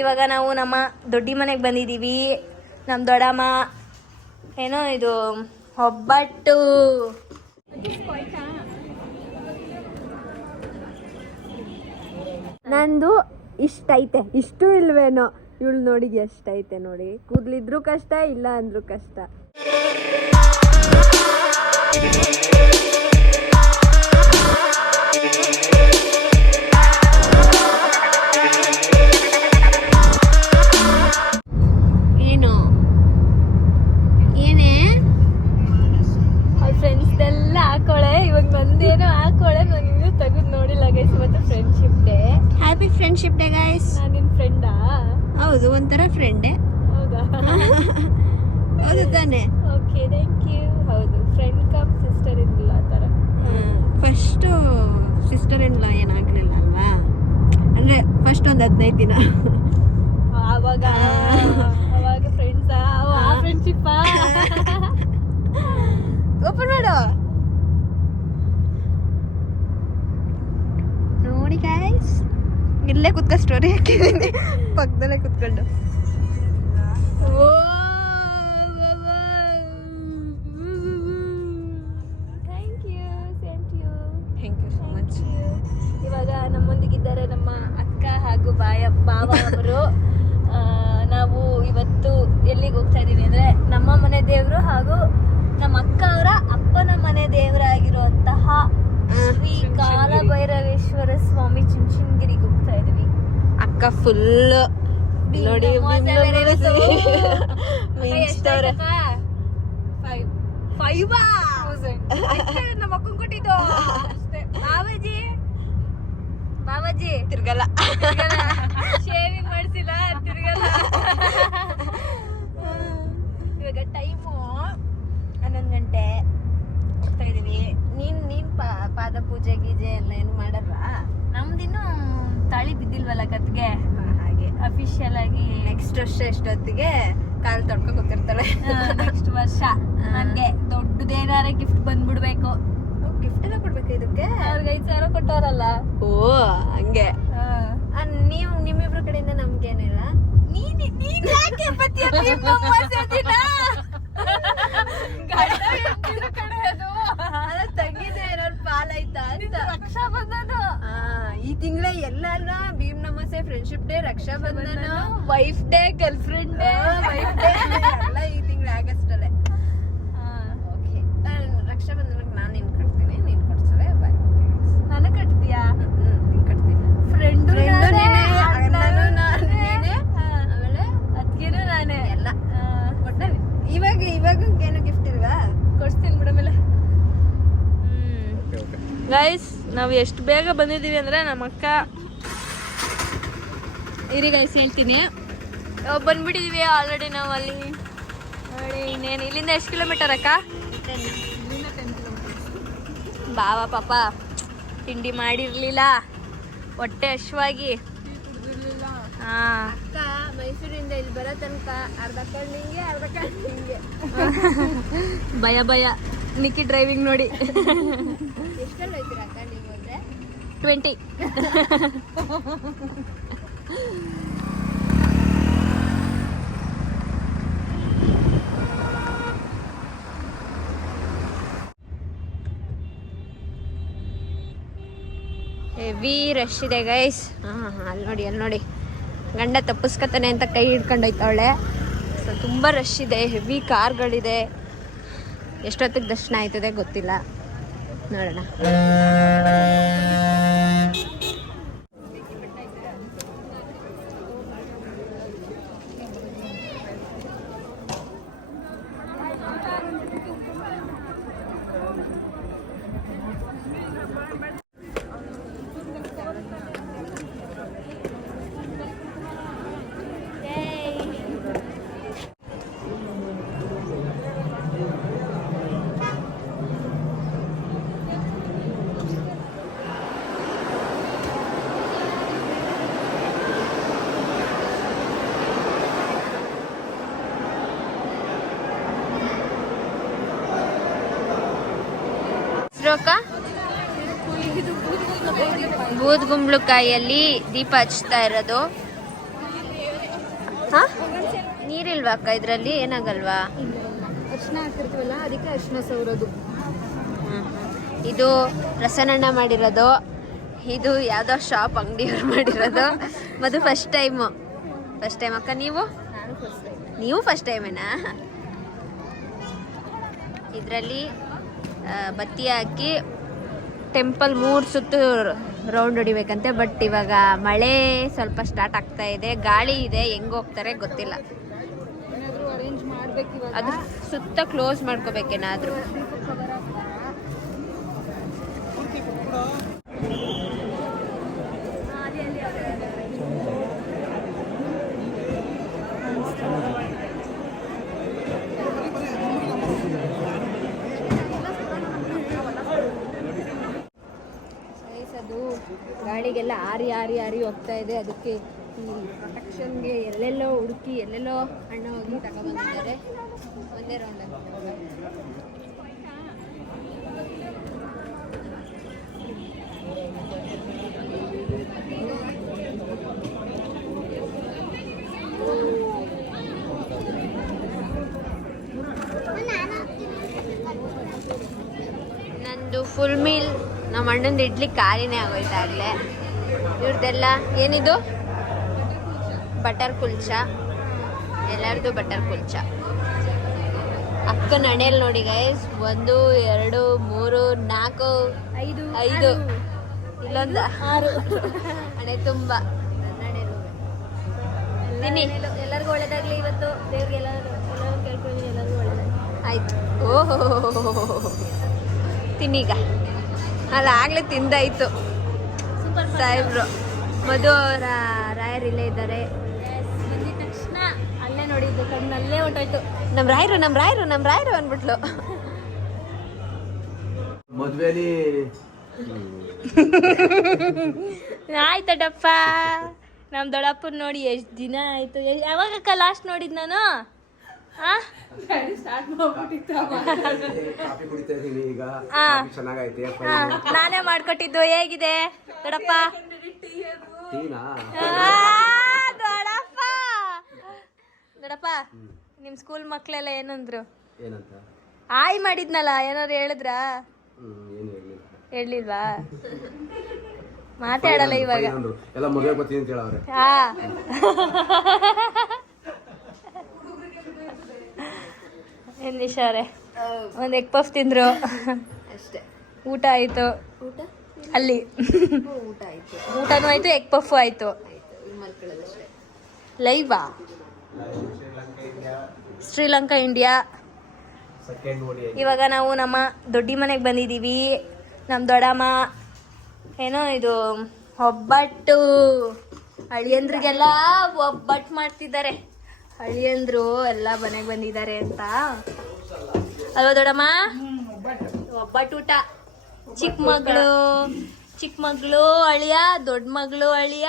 ಇವಾಗ ನಾವು ನಮ್ಮ ದೊಡ್ಡಿ ಮನೆಗೆ ಬಂದಿದ್ದೀವಿ. ನಮ್ಮ ದೊಡ್ಡಮ್ಮ ಏನೋ ಇದು ಒಬ್ಬಟ್ಟು. ನಂದು ಇಷ್ಟ ಐತೆ, ಇಷ್ಟು ಇಲ್ವೇನೋ. ಇವಳು ನೋಡಿ ಎಷ್ಟೈತೆ ನೋಡಿ. ಕೂದ್ಲಿದ್ರು ಕಷ್ಟ, ಇಲ್ಲ ಅಂದ್ರು ಕಷ್ಟ. ಏನು ಏನೇ ಫ್ರೆಂಡ್ಸ್ದೆಲ್ಲ ಹಾಕೋಳೆ. ಇವಾಗ ನಂದೇನೋ ಹಾಕೋಳೆ. ನಾನು ಇನ್ನೂ ತೆಗೆದು ನೋಡಿಲ್ಲ ಗೈಸ್. ಇವತ್ತು friendship day. Happy friendship day guys. ನಾನು ನಿನ್ನ ಫ್ರೆಂಡಾ? ಹೌದು, ಒಂಥರ ಫ್ರೆಂಡೇ. ಹೌದಾ? ಹೌದು ತಾನೆ. Okay, thank you. ಹೌದು, ಫ್ರೆಂಡ್ ಕಮ್ ಸಿಸ್ಟರ್ ಇಲ್ಲ ಆ ಥರ. ಫಸ್ಟು ಸಿಸ್ಟರ್ ಇನ್ ಲಾ ಏನಾಗಲಿಲ್ಲ ಅಲ್ವಾ? ಅಂದರೆ ಫಸ್ಟ್ ಒಂದು 15 ದಿನ ಆವಾಗ ಫ್ರೆಂಡ್ಸಾ? ಆ ಫ್ರೆಂಡ್ಶಿಪ್ಪಾ? ಓಪನ್ ಮಾಡು ನೋಡಿ ಗೈಸ್. ಇಲ್ಲೇ ಕುತ್ಕೊ, ಸ್ಟೋರಿ ಹಾಕಿದ್ದೀನಿ ಪಕ್ಕದಲ್ಲೇ ಕುತ್ಕೊಂಡು. ಇವಾಗ ನಮ್ಮೊಂದಿಗಿದ್ದಾರೆ ನಮ್ಮ ಅಕ್ಕ ಹಾಗೂ ಬಾವ ಅವರು. ನಾವು ಇವತ್ತು ಎಲ್ಲಿಗೆ ಹೋಗ್ತಾ ಇದೀವಿ ಅಂದ್ರೆ ನಮ್ಮ ಮನೆ ದೇವರು ಹಾಗೂ ನಮ್ಮ ಅಕ್ಕ ಅವರ ಅಪ್ಪನ ಮನೆ ದೇವರಾಗಿರುವಂತಹ ಶ್ರೀ ಕಾಲಭೈರವೇಶ್ವರ ಸ್ವಾಮಿ ಚುಂಚನಗಿರಿಗೆ ಹೋಗ್ತಾ ಇದೀವಿ. ಅಕ್ಕ ಫುಲ್ ನೋಡಿ ನಮ್ಮ ಅಕ್ಕನ್ ಕೊಟ್ಟಿದ್ದು. ಬಾಬಾಜಿ ತಿರ್ಗಲ್ಲ, ಶೇವಿಂಗ್ ಮಾಡಿಸಿಲ್ಲ, ತಿರ್ಗಲ್ಲ. ಇವಾಗ ಟೈಮು 11 ಗಂಟೆ. ಹೋಗ್ತಾ ಇದೀವಿ. ನೀನ್ ಪಾದ ಪೂಜೆ ಗೀಜೆ ಎಲ್ಲ ಏನು ಮಾಡಲ್ವಾ? ನಮ್ದಿನ್ನು ತಾಳಿ ಬಿದ್ದಿಲ್ವಲ್ಲ ಕತ್ಗೆ. ಹಾಗೆ ಅಫಿಷಿಯಲ್ ಆಗಿ ನೆಕ್ಸ್ಟ್ ವರ್ಷ ಎಷ್ಟೊತ್ತಿಗೆ ಕಾಲು ತೊಡ್ಕೊ ಗೊತ್ತಿರ್ತಾಳೆ. ನೆಕ್ಸ್ಟ್ ವರ್ಷ ನನ್ಗೆ ದೊಡ್ಡದೇನಾರ ಗಿಫ್ಟ್ ಬಂದ್ಬಿಡ್ಬೇಕು. ಗಿಫ್ಟ್ ಎಲ್ಲ ಕೊಡ್ಬೇಕು ಇದಕ್ಕೆ. ಅವ್ರಿಗೆ 5,000 ಕೊಟ್ಟವ್ರಲ್ಲ. ಓ ಹಂಗೆ. ನೀವು ನಿಮ್ಮಿಬ್ರ ಕಡೆಯಿಂದ ನಮ್ಗೇನಿಲ್ಲ. ನೀನ್ ಯಾಕೆ ಬತ್ತೀಯ? ತಂಗಿದ ಏನಾದ್ರು ಪಾಲಾಯ್ತಾ ಅಂತ. ರಕ್ಷಾ ಬಂಧನ ಈ ತಿಂಗಳ ಎಲ್ಲಾನು ಭೀಮ್ ನಮಸ್ತೆ, friendship day, Raksha Bandhan, wife day, girl friend day, wife day ಎಲ್ಲ ಈ ತಿಂಗಳ ಆಗಸ್ಟ್ ಅಲ್ಲೇ. ಓಕೆ, ರಕ್ಷಾ ಬಂಧನಕ್ಕೆ ನಾನು ನಿನ್ ಕಟ್ತೀನಿ, ನೀನ್ ಕೊಡ್ಸಲೆ. ಬಾಯ್. ನನಗ್ ಕಟ್ತೀಯಾ? ನೀನ್ ಕಟ್ತೀನಿ. ಫ್ರೆಂಡ್ ನೀನೆ, ಆಮೇಲೆ ಅದ್ಗೇನು ನಾನೇ ಎಲ್ಲ. ಇವಾಗ ಏನು ಗಿಫ್ಟ್ ಇಲ್ವಾ? ಕೊಡ್ಸ್ತೀನಿ ಬಿಡಮೇಲೆ. ಗೈಸ್, ನಾವು ಎಷ್ಟು ಬೇಗ ಬಂದಿದ್ದೀವಿ ಅಂದರೆ ನಮ್ಮ ಅಕ್ಕ ಇರಿ ಗೈಸ್ ಹೇಳ್ತೀನಿ. ಬಂದ್ಬಿಟ್ಟಿದ್ದೀವಿ ಆಲ್ರೆಡಿ ನಾವು ಅಲ್ಲಿ. ನೋಡಿ ಇನ್ನೇನು ಇಲ್ಲಿಂದ ಎಷ್ಟು ಕಿಲೋಮೀಟರ್ ಅಕ್ಕ? 10 ಬಾವ ಪಾಪ ತಿಂಡಿ ಮಾಡಿರಲಿಲ್ಲ, ಹೊಟ್ಟೆ ಹಶ್ವಾಗಿ. ಅಕ್ಕ ಮೈಸೂರಿಂದ ಇಲ್ಲಿ ಬರೋ ತನಕ ಅರ್ಧ ಕಣ್ಣು ಹಿಂಗೆ, ಅರ್ಧ ಕಣ್ಣು ಹಿಂಗೆ. ಭಯ ನಿಕ್ಕಿ ಡ್ರೈವಿಂಗ್ ನೋಡಿ. ಎಷ್ಟೆಲ್ಲ ಹೋಯ್ತೀರಾ ಅಕ್ಕ ನೀವು ಹೋದ್ರೆ? 20. ಹೆವಿ ರಶ್ ಇದೆ ಗೈಸ್. ಅಲ್ಲಿ ನೋಡಿ ಗಂಡ ತಪ್ಪಿಸ್ಕೊತಾನೆ ಅಂತ ಕೈ ಹಿಡ್ಕೊಂಡೋಯ್ತವಳೆ. ಸೊ ತುಂಬ ರಶ್ ಇದೆ, ಹೆವಿ ಕಾರ್ಗಳಿದೆ. ಎಷ್ಟೊತ್ತಿಗೆ ದರ್ಶನ ಆಯ್ತದೆ ಗೊತ್ತಿಲ್ಲ, ನೋಡೋಣ. ಬೂದ್ ಗುಂಬಳಕಾಯಿಯಲ್ಲಿ ದೀಪ ಹಚ್ತಾ ಇರೋದು. ಹಾ ನೀರಿಲ್ವಾ ಅಕ್ಕ ಇದರಲ್ಲಿ? ಏನಾಗಲ್ವಾ? ಅರ್ಶಿನ ಹಾಕಿರ್ತೀವಲ್ಲ ಅದಕ್ಕೆ ಅರ್ಶಿನ ಸವರೋದು. ಇದು ಪ್ರಸನ್ನಣ್ಣ ಮಾಡಿರೋದು, ಇದು ಯಾವುದೋ ಶಾಪ್ ಅಂಗಡಿಯವ್ರು ಮಾಡಿರೋದು. ಮದು ಫಸ್ಟ್ ಟೈಮ್ ಅಕ್ಕ. ನೀವು ಫಸ್ಟ್ ಟೈಮೇನಾ? ಇದರಲ್ಲಿ ಬತ್ತಿ ಹಾಕಿ ಟೆಂಪಲ್ 3 ಸುತ್ತು ರೌಂಡ್ ಹೊಡಿಬೇಕಂತೆ. ಬಟ್ ಇವಾಗ ಮಳೆ ಸ್ವಲ್ಪ ಸ್ಟಾರ್ಟ್ ಆಗ್ತಾ ಇದೆ, ಗಾಳಿ ಇದೆ, ಹೆಂಗ್ ಹೋಗ್ತಾರೆ ಗೊತ್ತಿಲ್ಲ. ಅರೇಂಜ್ ಮಾಡ್ಬೇಕು ಇವಾಗ. ಅದು ಸುತ್ತ ಕ್ಲೋಸ್ ಮಾಡ್ಕೋಬೇಕೇನಾದ್ರೂ. ಅದು ಗಾಳಿಗೆಲ್ಲ ಆರಿ ಹೋಗ್ತಾ ಇದೆ. ಅದಕ್ಕೆ ಈ ಪ್ರೊಟೆಕ್ಷನ್ಗೆ ಎಲ್ಲೆಲ್ಲೋ ಹುಡುಕಿ ಎಲ್ಲೆಲ್ಲೋ ಅಣ್ಣ ಹೋಗಿ ತಗೊಬಂದಿದ್ದಾರೆ. ಒಂದೇ ರೌಂಡ್ ನಂದು ಫುಲ್ ಮೀಲ್. ನಮ್ಮ ಅಣ್ಣಂದು ಇಡ್ಲಿ ಖಾಲಿನೇ ಆಗೋಯ್ತಾಗಲೇ. ಇವ್ರದ್ದೆಲ್ಲ ಏನಿದು? ಬಟರ್ ಕುಲ್ಚಾ. ಎಲ್ಲರದು ಬಟರ್ ಕುಲ್ಚಾ. ಅಕ್ಕನ ಹಣೆಯಲ್ಲಿ ನೋಡಿ ಗೈಸ್, 1 2 3 4 5 ಇಲ್ಲೊಂದು 6 ಹಣೆ ತುಂಬ. ತಿನ್ನಿ, ಎಲ್ಲರಿಗೂ ಒಳ್ಳೇದಾಗ್ಲಿ. ಇವತ್ತು ದೇವ್ರಿಗೆ ಎಲ್ಲರೂ ಕೇಳ್ಕೊಳ್ಳಿ, ಎಲ್ಲರಿಗೂ ಒಳ್ಳೇದಾಗ್ಲಿ. ಆಯ್ತು. ಓಹೋ ತಿನ್ನೀಗ. ಅದಾಗಲೇ ತಿಂದಾಯ್ತು ಸಾಹೇಬ್ರು. ಮಧು ಅವರ ರಾಯರ್ ಇಲ್ಲೇ ಇದ್ದಾರೆ. ಬಂದಿದ ತಕ್ಷಣ ಅಲ್ಲೇ ನೋಡಿದ್ದು, ಕಣ್ಣಲ್ಲೇ ಹೊಂಟೋಯ್ತು. ನಮ್ಮ ರಾಯರು ಅಂದ್ಬಿಟ್ಲು. ಮದ್ವೆಲಿ ಆಯ್ತಡಪ್ಪ. ನಮ್ಮ ದೊಡ್ಡಪ್ಪನ ನೋಡಿ ಎಷ್ಟು ದಿನ ಆಯ್ತು. ಯಾವಾಗಕ್ಕ ಲಾಸ್ಟ್ ನೋಡಿದ್ ನಾನು? ಕಾಫಿ ಕುಡಿತಾ ಇದೀನಿ ಈಗ. ಚೆನ್ನಾಗೈತೆ. ನಾನೇ ಮಾಡ್ಕೊಟ್ಟಿದ್ದು. ಹೇಗಿದೆ ದೊಡ್ಡಪ್ಪ? ಟೀನಾ? ದೊಡ್ಡಪ್ಪ, ನಿಮ್ ಸ್ಕೂಲ್ ಮಕ್ಳೆಲ್ಲ ಏನಂದ್ರು? ಏನಂತ? ಆಯ್ ಮಾಡಿದ್ನಲ್ಲ, ಏನಾದ್ರು ಹೇಳಿದ್ರಾ? ಏನು ಹೇಳಿಲ್ವಾ? ಮಾತಾಡಲ್ಲ ಇವಾಗ. ಎಲ್ಲ ಮದುವೆ ಬರ್ತೀನಿ ಅಂತ ಹೇಳವ್ರೆ. ಏನ್ ನಿಶಾರೆ ಒಂದ್ ಎಗ್ ಪಫ್ ತಿಂದ್ರು ಅಷ್ಟೇ. ಊಟ ಆಯ್ತು. ಅಲ್ಲಿ ಊಟನೂ ಆಯ್ತು, ಎಗ್ ಪಫ್ ಆಯ್ತು. ಲೈವಾ? ಶ್ರೀಲಂಕಾ ಇಂಡಿಯಾ. ಇವಾಗ ನಾವು ನಮ್ಮ ದೊಡ್ಡಿ ಮನೆಗೆ ಬಂದಿದ್ದೀವಿ. ನಮ್ಮ ದೊಡ್ಡಮ್ಮ ಏನೋ ಇದು ಒಬ್ಬಟ್ಟು, ಅಳಿಯಂದ್ರಿಗೆಲ್ಲ ಒಬ್ಬಟ್ಟು ಮಾಡ್ತಿದ್ದಾರೆ. ಅಳಿಯಂದ್ರು ಎಲ್ಲ ಮನೆಗೆ ಬಂದಿದ್ದಾರೆ ಅಂತ ಅಲ್ವಾ ದೊಡ್ಡಮ್ಮ? ಒಬ್ಬಟ್ಟು ಊಟ. ಚಿಕ್ಕ ಮಗಳು ಅಳಿಯ, ದೊಡ್ಡ ಮಗಳು ಅಳಿಯ,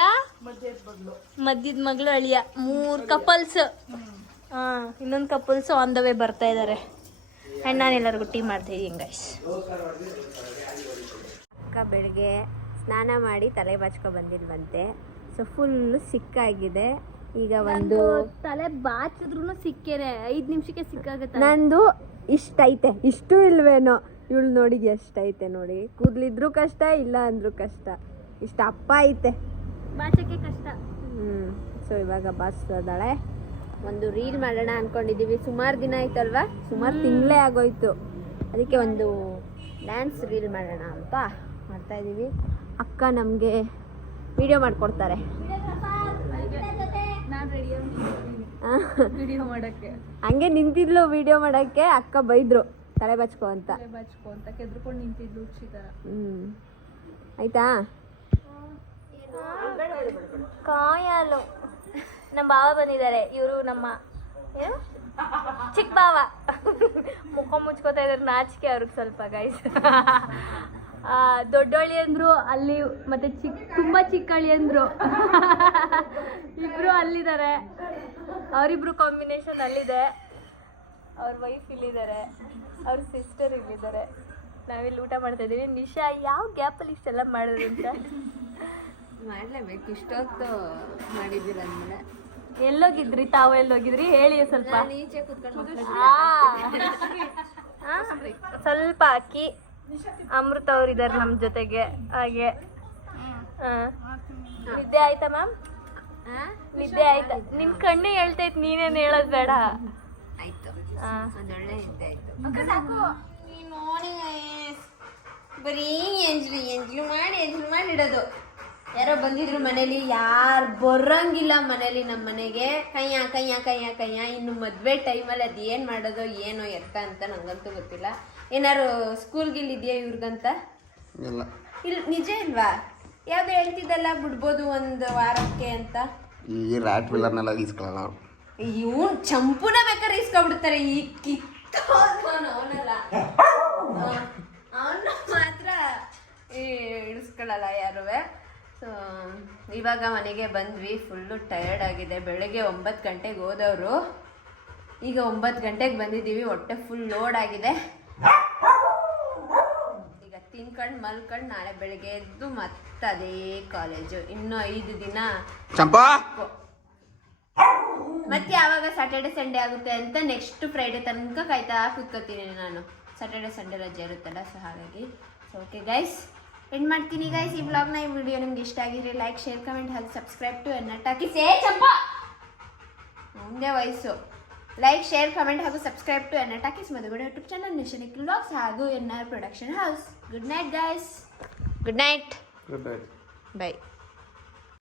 ಮಧ್ಯದ ಮಗಳು ಅಳಿಯ, 3 ಕಪಲ್ಸ್. ಇನ್ನೊಂದು ಕಪಲ್ಸ್ ಆನ್ ದ ವೇ ಬರ್ತಾ ಇದ್ದಾರೆ. ಆ್ಯಂಡ್ ನಾನು ಎಲ್ಲರಿಗೂ ಟೀ ಮಾಡ್ತಾ ಇದ್ದೀನಿ ಗೈಸ್. ಅಕ್ಕ ಬೆಳಗ್ಗೆ ಸ್ನಾನ ಮಾಡಿ ತಲೆ ಬಾಚ್ಕೊ ಬಂದಿಲ್ವಂತೆ. So full ಸಿಕ್ಕಾಗಿದೆ. ಈಗ ಒಂದು ತಲೆ ಬಾಚಿದ್ರು ಸಿಕ್ಕೇನೆ 5 ನಿಮಿಷಕ್ಕೆ ಸಿಕ್ಕಾಗತ್ತೆ. ನಂದು ಇಷ್ಟೈತೆ, ಇಷ್ಟು ಇಲ್ವೇನೋ. ಇವಳು ನೋಡಿ ಎಷ್ಟೈತೆ ನೋಡಿ. ಕೂದಲಿದ್ರು ಕಷ್ಟ, ಇಲ್ಲ ಅಂದ್ರೂ ಕಷ್ಟ. ಇಷ್ಟು ಅಪ್ಪ ಐತೆ, ಬಾಚಕ್ಕೆ ಕಷ್ಟ. ಸೊ ಇವಾಗ ಬಾಚ್ತಿದ್ದಾಳೆ. ಒಂದು ರೀಲ್ ಮಾಡೋಣ ಅನ್ಕೊಂಡಿದ್ದೀವಿ. ಸುಮಾರು ದಿನ ಆಯ್ತಲ್ವಾ, ಸುಮಾರು ತಿಂಗಳೇ ಆಗೋಯ್ತು. ಅದಕ್ಕೆ ಒಂದು ಡ್ಯಾನ್ಸ್ ರೀಲ್ ಮಾಡೋಣ ಅಂತ ಮಾಡ್ತಾ ಇದ್ದೀವಿ. ಅಕ್ಕ ನಮಗೆ ವಿಡಿಯೋ ಮಾಡಿಕೊಡ್ತಾರೆ. ಹಂಗೆ ನಿಂತಿದ್ಲು ವಿಡಿಯೋ ಮಾಡಕ್ಕೆ. ಅಕ್ಕ ಬೈದ್ರು ತಲೆ ಬಚ್ಕೋ ಅಂತ. ಕೆದ್ರಕೊಂಡು ನಿಂತಿದ್ಲು. ಆಯ್ತಾ? ಕಾಯಲು ನಮ್ಮ ಭಾವ ಬಂದಿದ್ದಾರೆ. ಇವರು ನಮ್ಮ ಏನು ಚಿಕ್ಕ ಭಾವ. ಮುಖ ಮುಚ್ಕೋತಾ ಇದ್ದಾರೆ, ನಾಚಿಕೆ ಅವ್ರಿಗೆ ಸ್ವಲ್ಪ ಗೈಸ್. ದೊಡ್ಡಳ್ಳಿ ಅಂದ್ರು ಅಲ್ಲಿ, ಮತ್ತೆ ತುಂಬಾ ಚಿಕ್ಕಳ್ಳಿ ಅಂದ್ರು. ಇಬ್ರು ಅಲ್ಲಿದ್ದಾರೆ. ಅವರಿಬ್ರು ಕಾಂಬಿನೇಷನ್ ಅಲ್ಲಿದೆ. ಅವ್ರ ವೈಫ್ ಇಲ್ಲಿದ್ದಾರೆ, ಅವ್ರ ಸಿಸ್ಟರ್ ಇಲ್ಲಿದ್ದಾರೆ. ನಾವಿಲ್ಲಿ ಊಟ ಮಾಡ್ತಾ ಇದೀವಿ. ನಿಶಾ ಯಾವ ಗ್ಯಾಪಲ್ಲಿ ಇಷ್ಟೆಲ್ಲ ಮಾಡಿದ್ರು ಅಂತ ಮಾಡಲೇಬೇಕು. ಇಷ್ಟೊತ್ತು ಮಾಡಿದ್ದೀರಂದ್ರೆ ಎಲ್ಲೋಗಿದ್ರಿ ತಾವು ಎಲ್ಲೋಗಿದ್ರಿ ಹೇಳಿ ಸ್ವಲ್ಪ. ಈಚೆ ಕುತ್ಕೊಂಡು ಸ್ವಲ್ಪ ಹಾಕಿ ಅಮೃತ ಅವ್ರು ಇದಾರೆ ನಮ್ಮ ಜೊತೆಗೆ ಹಾಗೆ. ನಿದ್ದೆ ಆಯ್ತಾ ಮ್ಯಾಮ್? ನಿದ್ದೆ ಆಯ್ತಾ? ನಿನ್ ಕಣ್ಣೆ ಹೇಳ್ತೈತ್, ನೀನೇನು ಹೇಳೋದ್ ಬೇಡ. ಆಯ್ತು, ಹಾ. ಒಂದೊಳ್ಳೆ ನಿದ್ದೆ ಆಯ್ತು. ನೋಡಿ ಬರೀ ಎಂಜ್ಲು ಮಾಡಿ ಇಡೋದು. ಯಾರೋ ಬಂದಿದ್ರು ಮನೇಲಿ, ಯಾರು ಬರಂಗಿಲ್ಲ ಮನೇಲಿ ನಮ್ಮ ಮನೆಗೆ. ಕಯ್ಯ ಇನ್ನು ಮದ್ವೆ ಟೈಮಲ್ಲಿ ಅದು ಏನು ಮಾಡೋದು ಏನೋ ಎತ್ತ ಅಂತ ನಂಗಂತೂ ಗೊತ್ತಿಲ್ಲ. ಏನಾರು ಸ್ಕೂಲ್ಗಿಲ್ಲಿದೆಯಾ ಇವ್ರಿಗಂತ? ಇಲ್ಲ, ನಿಜ ಇಲ್ವಾ? ಯಾವ್ದು ಹೇಳ್ತಿದ್ದಲ್ಲ ಬಿಡ್ಬೋದು ಒಂದು ವಾರಕ್ಕೆ ಅಂತ. ಈ ರ್ಯಾಟ್ ವಿಲ್ಲರ್ನೆಲ್ಲ ಈಸ್ಕೊಳ್ಳಲ್ಲ ಅವ್ರು. ಇವ್ನು ಚಂಪುನ ಬೇಕಾದ್ರೆ ಇಸ್ಕೊಬಿಡ್ತಾರೆ. ಈ ಅವನಲ್ಲ, ಅವನ್ನ ಮಾತ್ರ ಇಳಿಸ್ಕೊಳ್ಳಲ್ಲ ಯಾರುವೆ. ಸೊ ಇವಾಗ ಮನೆಗೆ ಬಂದ್ವಿ. ಫುಲ್ಲು ಟಯರ್ಡ್ ಆಗಿದೆ. ಬೆಳಗ್ಗೆ 9 ಗಂಟೆಗೆ ಹೋದವರು, ಈಗ 9 ಗಂಟೆಗೆ ಬಂದಿದ್ದೀವಿ. ಹೊಟ್ಟೆ ಫುಲ್ ಲೋಡ್ ಆಗಿದೆ. ಈಗ ತಿನ್ಕೊಂಡು ಮಲ್ಕೊಂಡು ನಾಳೆ ಬೆಳಗ್ಗೆ ಎದ್ದು ಮತ್ತೆ ಅದೇ ಕಾಲೇಜು. ಇನ್ನು 5 ದಿನ ಚಂಪಾ ಮತ್ತೆ ಯಾವಾಗ ಸ್ಯಾಟರ್ಡೆ ಸಂಡೇ ಆಗುತ್ತೆ ಅಂತ ನೆಕ್ಸ್ಟ್ ಫ್ರೈಡೆ ತನಕ ಕಾಯ್ತಾ ಕೂತ್ಕೋತೀನಿ ನಾನು. ಸ್ಯಾಟರ್ಡೆ ಸಂಡೇ ರಜೆ ಇರುತ್ತಲ್ಲ, ಸೊ ಹಾಗಾಗಿ. ಸೊ ಓಕೆ ಗೈಸ್, ಎಂಡ್ ಮಾಡ್ತೀನಿ ಗೈಸ್ ಈ ಬ್ಲಾಗ್ನ. ಈ ವಿಡಿಯೋ ನಿಮ್ಗೆ ಇಷ್ಟ ಆಗಿದ್ರೆ ಲೈಕ್, ಶೇರ್, ಕಮೆಂಟ್ ಹಾಗೂ ಸಬ್ಸ್ಕ್ರೈಬ್ ಟು ಎನ್ನಟಾಕಿಸ್. ಚಂಪ ಮುಂದೆ ವಯಸ್ಸು. ಲೈಕ್, ಶೇರ್, ಕಮೆಂಟ್ ಹಾಗೂ ಸಬ್ಸ್ಕ್ರೈಬ್ ಟು ಎನ್ನಟಾಕಿಸ್ ಮದುವೆ ಯೂಟ್ಯೂಬ್ ಚಾನಲ್, ನಿಶನಿಕ್ ವ್ಲಾಗ್ಸ್ ಹಾಗೂ NR production house. Good night guys. Good night. Good night. By.